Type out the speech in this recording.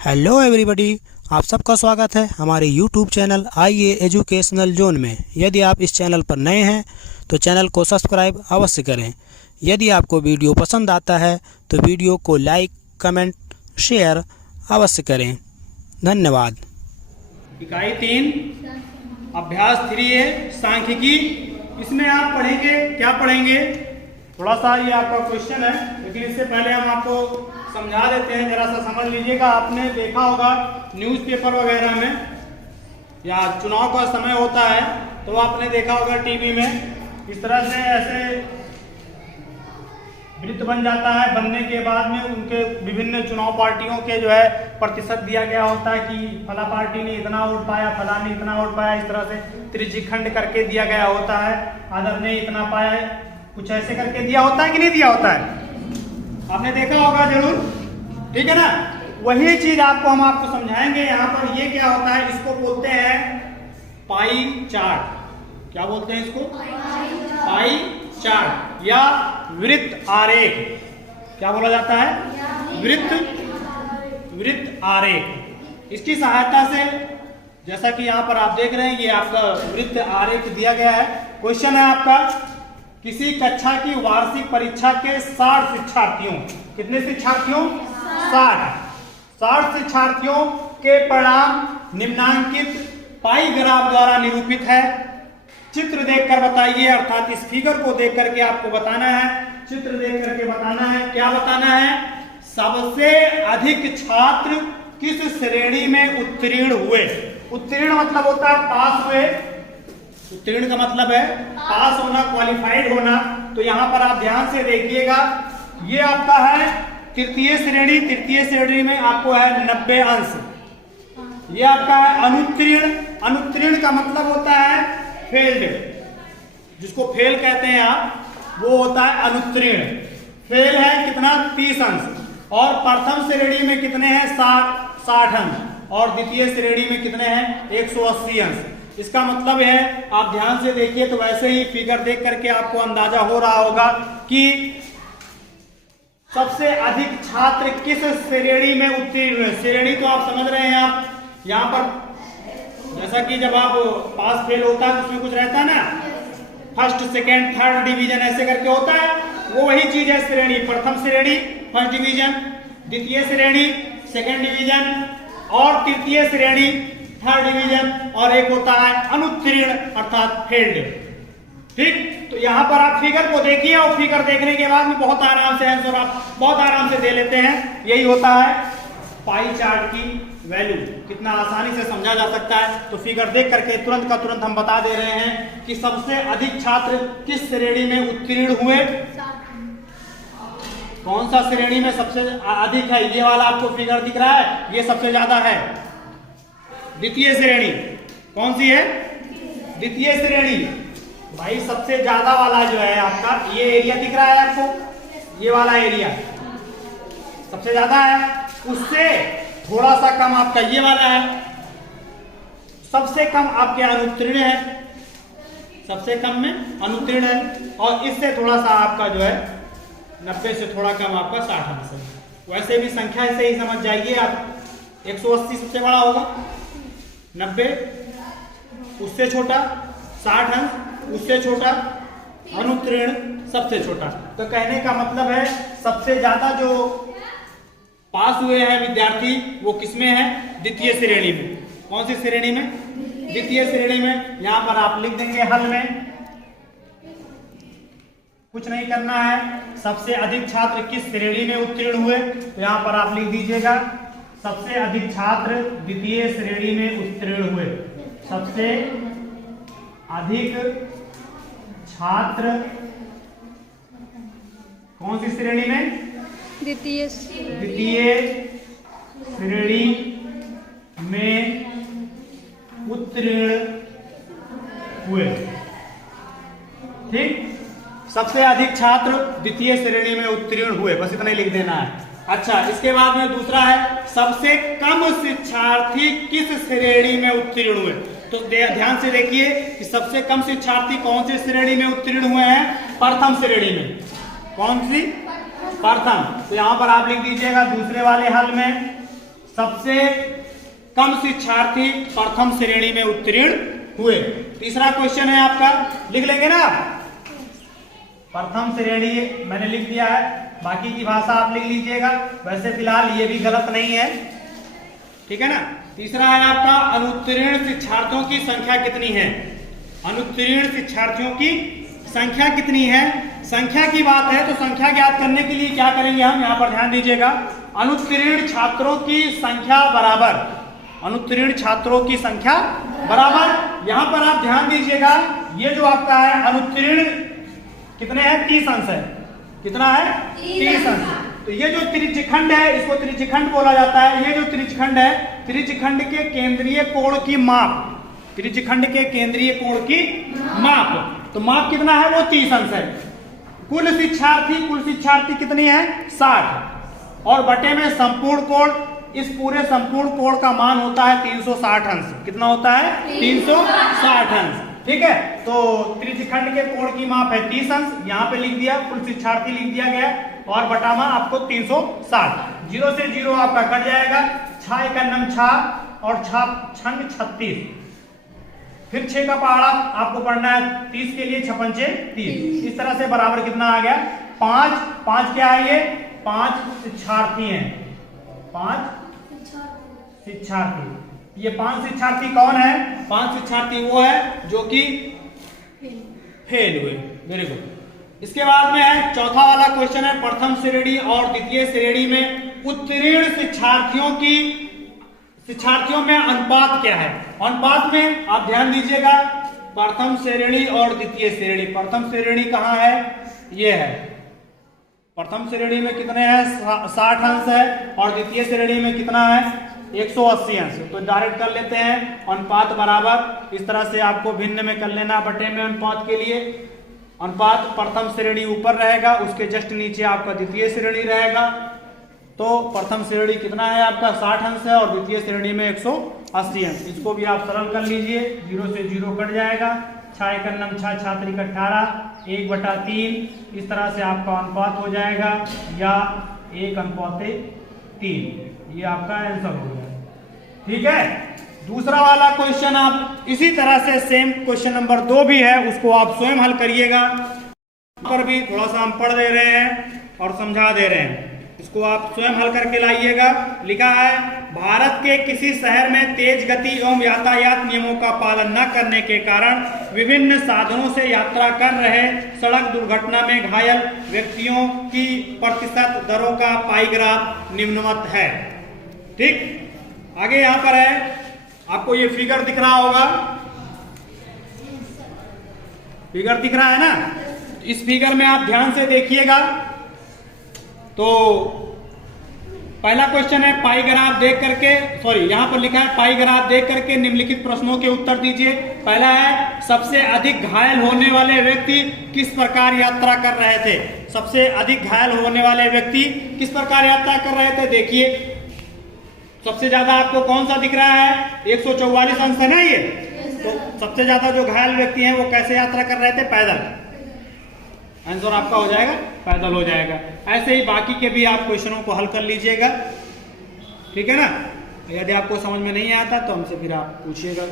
Hello everybody, आप सबका स्वागत है हमारे यूट्यूब चैनल आईए एजुकेशनल जोन में। यदि आप इस चैनल पर नए हैं तो चैनल को सब्सक्राइब अवश्य करें। यदि आपको वीडियो पसंद आता है तो वीडियो को लाइक, कमेंट, शेयर अवश्य करें। धन्यवाद। इकाई 3 अभ्यास 3 है सांख्यिकी। इसमें आप पढ़ेंगे, क्या पढ़ेंगे, थोड़ा सा ये आपका क्वेश्चन है, लेकिन इससे पहले हम आपको समझा देते हैं, जरा सा समझ लीजिएगा। आपने देखा होगा न्यूज़पेपर वगैरह में, या चुनाव का समय होता है तो आपने देखा होगा टीवी में, इस तरह से ऐसे वृत्त बन जाता है। बनने के बाद में उनके विभिन्न चुनाव पार्टियों के जो है प्रतिशत दिया गया होता है कि फला पार्टी ने इतना वोट पाया, फला ने इतना वोट पाया। इस तरह से त्रिज्यखंड करके दिया गया होता है। अदर ने इतना पाया है, कुछ ऐसे करके दिया होता है कि नहीं दिया होता है, आपने देखा होगा जरूर, ठीक है ना। वही चीज हम आपको समझाएंगे। यहाँ पर ये क्या होता है, इसको बोलते हैं पाई चार्ट। क्या बोलते हैं इसको? पाई चार्ट या वृत्त आरेख। क्या बोला जाता है? वृत्त आरेख। इसकी सहायता से, जैसा कि यहाँ पर आप देख रहे हैं, ये आपका वृत्त आरेख दिया गया है। क्वेश्चन है आपका, किसी कक्षा की वार्षिक परीक्षा के 60 शिक्षार्थियों, कितने शिक्षार्थियों? 60 शिक्षार्थियों के परिणाम निम्नांकित पाई ग्राफ द्वारा निरूपित है। चित्र देखकर बताइए, अर्थात इस फिगर को देख करके आपको बताना है, चित्र देख करके बताना है। क्या बताना है? सबसे अधिक छात्र किस श्रेणी में उत्तीर्ण हुए। उत्तीर्ण मतलब होता है पास हुए। उत्तीर्ण का मतलब है पास होना, क्वालिफाइड होना। तो यहां पर आप ध्यान से देखिएगा, ये आपका है तृतीय श्रेणी। तृतीय श्रेणी में आपको है 90 अंश। ये आपका है अनुत्तीर्ण। अनुत्तीर्ण का मतलब होता है फेल्ड, जिसको फेल कहते हैं आप, वो होता है अनुत्तीर्ण। फेल है कितना? 30 अंश। और प्रथम श्रेणी में कितने हैं? 60 अंश। और द्वितीय श्रेणी में कितने हैं? 180 अंश। इसका मतलब है, आप ध्यान से देखिए तो वैसे ही फिगर देख करके आपको अंदाजा हो रहा होगा कि सबसे अधिक छात्र किस श्रेणी में उत्तीर्ण हुए। श्रेणी तो आप समझ रहे हैं। आप यहाँ पर जैसा कि जब आप पास फेल होता है तो उसमें कुछ रहता है ना, फर्स्ट, सेकेंड, थर्ड डिवीजन ऐसे करके होता है, वो वही चीज है श्रेणी। प्रथम श्रेणी फर्स्ट डिवीजन, द्वितीय श्रेणी सेकेंड डिवीजन, और तृतीय श्रेणी थर्ड डिवीजन, और एक होता है अनुत्तीर्ण अर्थात फेल्ड। ठीक, तो यहां पर आप फिगर को देखिए, और फिगर देखने के बाद में बहुत आराम से आंसर आप बहुत आराम से दे लेते हैं। यही होता है पाई चार्ट की वैल्यू। कितना आसानी से समझा जा सकता है। तो फिगर देख करके तुरंत का तुरंत हम बता दे रहे हैं कि सबसे अधिक छात्र किस श्रेणी में उत्तीर्ण हुए। कौन सा श्रेणी में सबसे अधिक है? ये वाला आपको फिगर दिख रहा है, ये सबसे ज्यादा है। द्वितीय श्रेणी कौन सी है? द्वितीय श्रेणी भाई, सबसे ज्यादा वाला जो है आपका, ये एरिया दिख रहा है आपको, ये वाला एरिया सबसे ज्यादा है। उससे थोड़ा सा कम आपका ये वाला है। सबसे कम आपके अनुत्तीर्ण है, सबसे कम में अनुत्तीर्ण है। और इससे थोड़ा सा आपका जो है 90 से थोड़ा कम आपका 60 अंश है। वैसे भी संख्या से ही समझ जाइए आप। 180 सबसे बड़ा होगा, 90 उससे छोटा, 60 अंश उससे छोटा, अनुत्तीर्ण सबसे छोटा। तो कहने का मतलब है सबसे ज्यादा जो पास हुए हैं विद्यार्थी वो किसमें है? द्वितीय श्रेणी में। कौन सी श्रेणी में? द्वितीय श्रेणी में। यहां पर आप लिख देंगे हल में, कुछ नहीं करना है। सबसे अधिक छात्र किस श्रेणी में उत्तीर्ण हुए, तो यहां पर आप लिख दीजिएगा सबसे अधिक छात्र द्वितीय श्रेणी में उत्तीर्ण हुए। सबसे अधिक छात्र कौन सी श्रेणी में? द्वितीय श्रेणी में उत्तीर्ण हुए। ठीक, सबसे अधिक छात्र द्वितीय श्रेणी में उत्तीर्ण हुए, बस इतना ही लिख देना है। अच्छा, इसके बाद में दूसरा है सबसे कम शिक्षार्थी किस श्रेणी में उत्तीर्ण हुए। तो ध्यान से देखिए कि सबसे कम शिक्षार्थी कौन सी श्रेणी में उत्तीर्ण हुए हैं? प्रथम श्रेणी में। कौन सी? प्रथम। तो यहां पर आप लिख दीजिएगा दूसरे वाले हल में सबसे कम शिक्षार्थी प्रथम श्रेणी में उत्तीर्ण हुए। तीसरा क्वेश्चन है आपका, लिख लेंगे ना, प्रथम श्रेणी मैंने लिख दिया है, बाकी की भाषा आप लिख लीजिएगा, वैसे फिलहाल ये भी गलत नहीं है, ठीक है ना। तीसरा है आपका, अनुत्तीर्ण शिक्षार्थियों की संख्या कितनी है। अनुत्तीर्ण शिक्षार्थियों की संख्या कितनी है। संख्या की बात है तो संख्या ज्ञात करने के लिए क्या करेंगे हम, यहाँ पर ध्यान दीजिएगा, अनुत्तीर्ण छात्रों की संख्या बराबर, अनुत्तीर्ण छात्रों की संख्या बराबर, यहाँ पर आप ध्यान दीजिएगा, ये जो आपका है अनुत्तीर्ण कितने हैं, 30 अंश है। कितना है, 30 अंश। तो ये जो त्रिज्यखंड है इसको त्रिज्यखंड बोला जाता है। ये जो त्रिज्यखंड है, त्रिज्यखंड के केंद्रीय कोण की माप, त्रिज्यखंड के केंद्रीय कोण की माप, तो माप कितना है, वो 30 अंश है। कुल शिक्षार्थी कितनी है, 60, और बटे में संपूर्ण कोण, इस पूरे संपूर्ण कोण का मान होता है 360 अंश। कितना होता है, 360 अंश, ठीक है। तो त्रिज्यखंड के कोण की माप है 30 अंश, यहाँ पे लिख दिया, कुल शिक्षार्थी लिख दिया गया, और बटामा आपको 360, 0 से 0 आपका कट जाएगा, 6 1 9 6 और 6 छंग 36, फिर 6 का पहाड़ा आपको पढ़ना है 30 के लिए, 6 पंचे 30, इस तरह से बराबर कितना आ गया, 5 क्या है, ये 5 शिक्षार्थी हैं, 5 शिक्षार्थी। ये 5 शिक्षार्थी कौन है, 5 शिक्षार्थी वो है जो कि फेल हुए। Very good. इसके बाद में है चौथा वाला क्वेश्चन है, प्रथम श्रेणी और द्वितीय श्रेणी में उत्तीर्ण शिक्षार्थियों में अनुपात क्या है। अनुपात में आप ध्यान दीजिएगा, प्रथम श्रेणी और द्वितीय श्रेणी, प्रथम श्रेणी कहाँ है, ये है, प्रथम श्रेणी में कितने हैं, 60 अंश है, और द्वितीय श्रेणी में कितना है, 180 अंश। तो डायरेक्ट कर लेते हैं, अनुपात बराबर, इस तरह से आपको भिन्न में कर लेना, बटे में अनुपात के लिए, अनुपात प्रथम श्रेणी ऊपर रहेगा, उसके जस्ट नीचे आपका द्वितीय श्रेणी रहेगा। तो प्रथम श्रेणी कितना है आपका, 60 अंश है, और द्वितीय श्रेणी में 180 अंश। इसको भी आप सरल कर लीजिए, 0 से 0 कट जाएगा, 6 1 9 6 6 3 18, 1/3, इस तरह से आपका अनुपात हो जाएगा, या 1/3, ये आपका आंसर हो गया, ठीक है। दूसरा वाला क्वेश्चन आप इसी तरह से सेम क्वेश्चन नंबर 2 भी है, उसको आप स्वयं हल करिएगा। पर भी थोड़ा सा हम पढ़ दे रहे हैं और समझा दे रहे हैं, इसको आप स्वयं हल करके लाइएगा। लिखा है, भारत के किसी शहर में तेज गति एवं यातायात नियमों का पालन न करने के कारण विभिन्न साधनों से यात्रा कर रहे सड़क दुर्घटना में घायल व्यक्तियों की प्रतिशत दरों का पाई ग्राफ निम्नवत है। ठीक, आगे यहाँ पर है, आपको ये फिगर दिख रहा होगा, फिगर दिख रहा है ना। इस फिगर में आप ध्यान से देखिएगा, तो पहला क्वेश्चन है पाई ग्राफ देख करके, सॉरी यहाँ पर लिखा है पाई ग्राफ देख करके निम्नलिखित प्रश्नों के उत्तर दीजिए। पहला है, सबसे अधिक घायल होने वाले व्यक्ति किस प्रकार यात्रा कर रहे थे। सबसे अधिक घायल होने वाले व्यक्ति किस प्रकार यात्रा कर रहे थे, देखिए सबसे ज्यादा आपको कौन सा दिख रहा है, 144 अंश है ना ये। तो सबसे ज्यादा जो घायल व्यक्ति हैं वो कैसे यात्रा कर रहे थे, पैदल। आंसर आपका हो जाएगा पैदल हो जाएगा। ऐसे ही बाकी के भी आप क्वेश्चनों को हल कर लीजिएगा, ठीक है ना। यदि आपको समझ में नहीं आता तो हमसे फिर आप पूछिएगा।